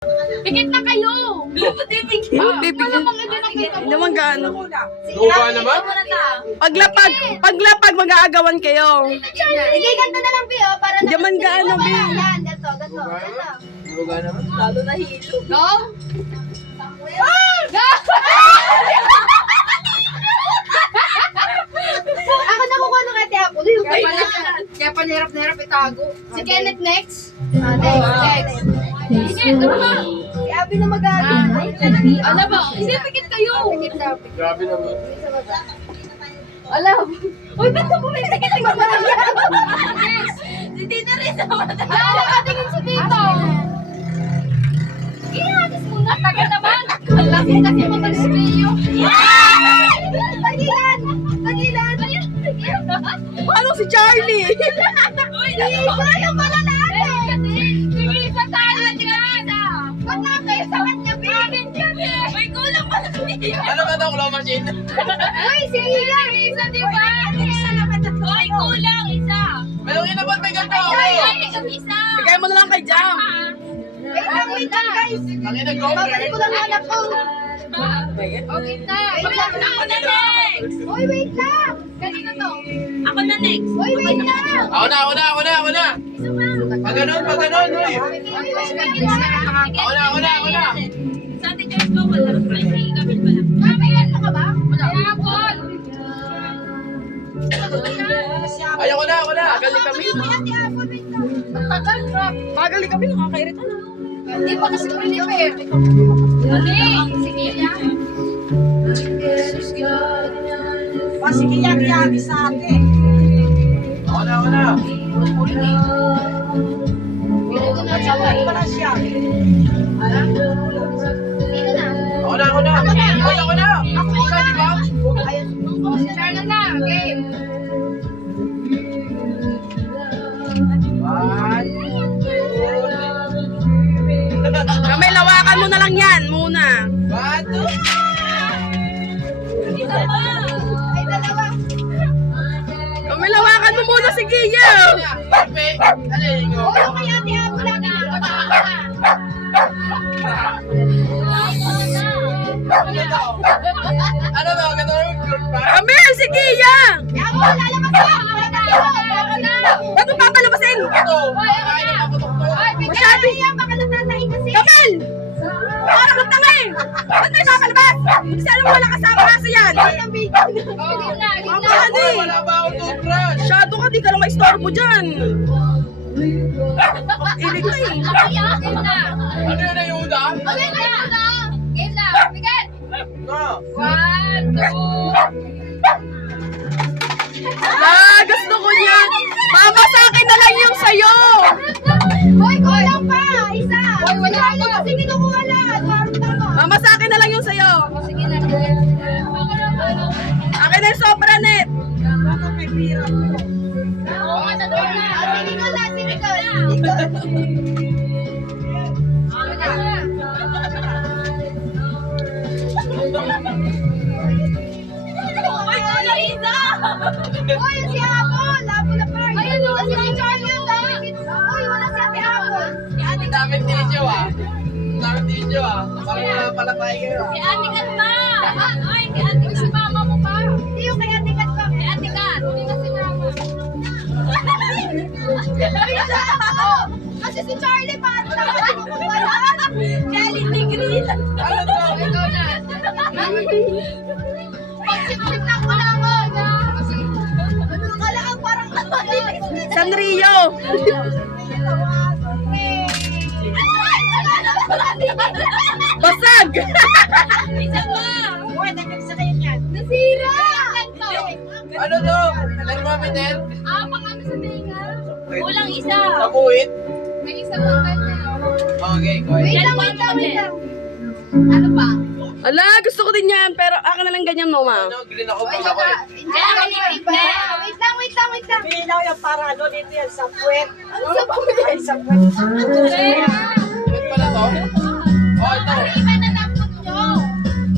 Pikit na kayo! Hindi, Hindi naman gaano. Lupa naman? Paglapag mag-aagawan kayo. Sige, ganito na lang, Pio, para Hindi man gaano, Bi. Yan, gato. Lupa naman? Lalo na hilo. Go! Go! Ako nakukuha ng ate Apple. Kaya panirap na hirap itago. Si Kenneth next. Next. Sige, ito na. Si Abby na mag-aaral. Alam mo, hindi, pikit kayo. Grabe naman. Alam. Uy, ba't ka pumitikit ang gagawin? Si Tita Risa. Nakatingin si Tito. Ihatis mo na, taga naman. Laki kasi mag-displayo. Tagilan! Tagilan! Paano si Charlie? Uy, ayaw pala natin! Sige, isa tayo dyan! Ba't na kayo sa kanya, Bigin dyan eh! Uy, kulang pala niya! Ano ba ito? Claw machine? Uy, sige lang! Isa, di ba? Isa naman na. Uy, kulang! Isa! Pero inabat may ganito ako. Isa! Bigay mo na lang kay Jam. Wait lang, guys! Ang ina-go. Babalik ko lang anak ko! Okay na! Wait lang! Ako na next! Uy, wait lang! Kanina to? Ako na next! Uy, wait lang! Ako na. Pag ganun, uy. Ako na. Sa ating choice ko, wala. Ay, sige, gamit pa lang. Mamaya, ano ka ba? Wala. Apple! Ay, ako na. Galing kami. Ate Apple, wait lang. Tagal, drop. Magali kami, nakakairita na. Hindi pa kasi prepare. Hindi. Sige yan. Pasikiyag-yagi sa atin. Ako na. At sa tayo pala siya. Sino na? Ako na. Ako na. Isa, di ba? Charla na. Game. Kami, lawakan mo na lang yan muna. One, two. Isa pa. Ay, dalawa. Kami, lawakan mo muna si Gia. Perfect. Alin ko. Oo, kaya Ate Apple lang na. Ano to? Ganun yung group pa? Kami, si Gia. Ako, lalabas ka. Ba't mo papalabasin? Ito. Kakain na ako to. Ay, bigyan na yan. Baka natatay kasi. Kamal! Parang kang tanga eh! Ba't may papalabas? Hindi alam mo wala kasama kasi yan! Game na. Mamahan eh! Wala ba akong toothbrush? Masyado ka, di ka lang maistorbo dyan! Ilig na eh! Game na. Ano yun na yung uda? Game na. Game na. Bigyan. No. 1, 2. Gusto ko yan! Mama, sa akin na lang yung sayo! Hoy, kulang pa! Isa! Hoy, wala ako kasi kinukuha lahat. Tama. Mama, sa akin na lang yung sayo! Sige na. Akin na yung sobra net! Oo, ano doon na? Sige ko na, sige ko. Hoy, wala isa! Hoy, si Apple! Apple na pa! Ayun, wala si Charlie ang dami. Hoy, wala si Ate Apple. Ang daming tissue Parang wala pala tayo kayo Si Ate Kat pa! Ay, si Ate Kat. Si Mama mo pa. Hindi yung kay Ate Kat pa. Kay Ate Kat. Hindi na si Mama. Kasi si Charlie pa. Ano na wala? Jelly ni Green. Ano to? Ikaw na. Pag-sip-sip lang wala ko. Kasi, ano ka lang parang Sanrio! Basag! Isa pa. Uy, nagkak sa kayo yan. Nasira. Ano to? Thermometer? Pang ano sa tinga? Kulang isa. Sa buhit? May isa pang kanya. Okay, go Wait ahead. lang. Ano pa? Ala, gusto ko din yan, pero akin na lang ganyan, mama. Ano, green ako pa ako eh. Wait lang. Pinilaw yung para ano dito yan sa puwet. Ano sa puwet? Ay, sa puwet. Ano pala to? Oh, ito. Iba na dapat nyo.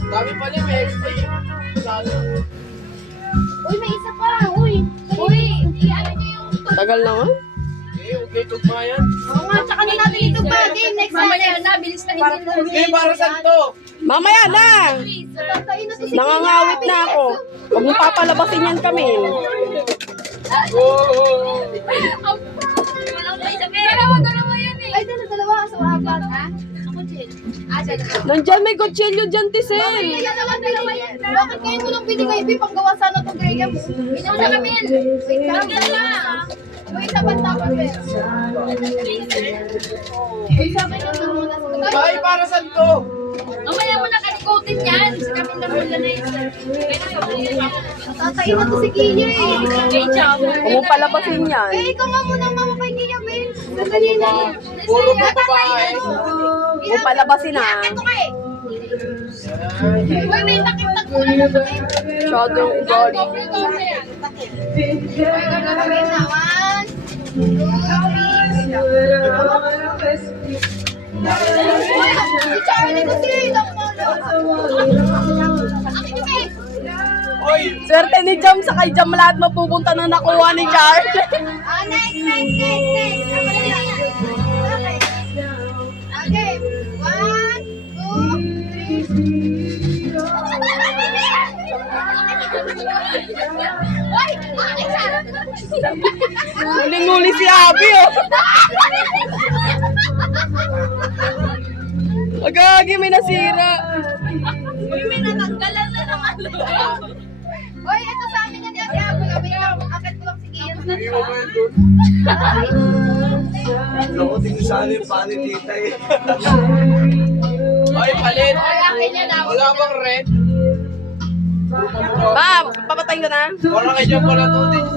Dami pa niya, may extra eh. Lalo. Uy, may isa pa. Uy, i-ano nyo yung Tagal naman. Okay, may tugma yan. Oo nga, tsaka na natin ito pa. Game next mamaya na, bilis na hindi. Eh, para saan to? Mamaya na! Tatantayin na to si Nangangawit na ako. Huwag mo papalabasin yan kami. Walang may sabi. Dalawa yan eh. Ay, dalawa. So, apat, ha? Ako, Jill. Dalawa. Nandyan may kutsilyo dyan, Tisel. Dalawa yan. Bakit kayo mo lang binigay, Bi? Panggawa sana to, Graham. Inaw na kami. Wait lang. Wait, sabat tapos, pero. Wait, sabi na muna. Ay, para saan to? Mamaya mo na kanikotin yan. Sa kami na mula na yun. Tatayin na to si Kia eh. Huwag mo palabasin yan. Eh, ikaw nga muna mama kay Kia, Ben. Sandali na. Puro pa babae. Huwag mo palabasin ha. Ito ka eh. Uy, may takip-tak mo na naman eh. Masyado yung ugali. Uy, gagawin na. 1, 2, 3. Uy, si Charlie kasi. Akin yung Ben. Oy, Swerte ni Jam sa kay Jam lahat mapupunta na nakuha ni Charlie. Next. Okay. Okay. 1, 2, 3. Uy! Akin siya! Huling-huli si Abby oh. Agagi, may nasira. Uy, may natanggalan na naman. Uy, ito sa amin yan. Akit ko lang si Kian. hindi mo ba yun doon? Ako din sa akin, palit tita eh. Ay, palit. Uy, akin yan. Wala bang red? Ba, papatayin ko na. Parang kay Jam pala to.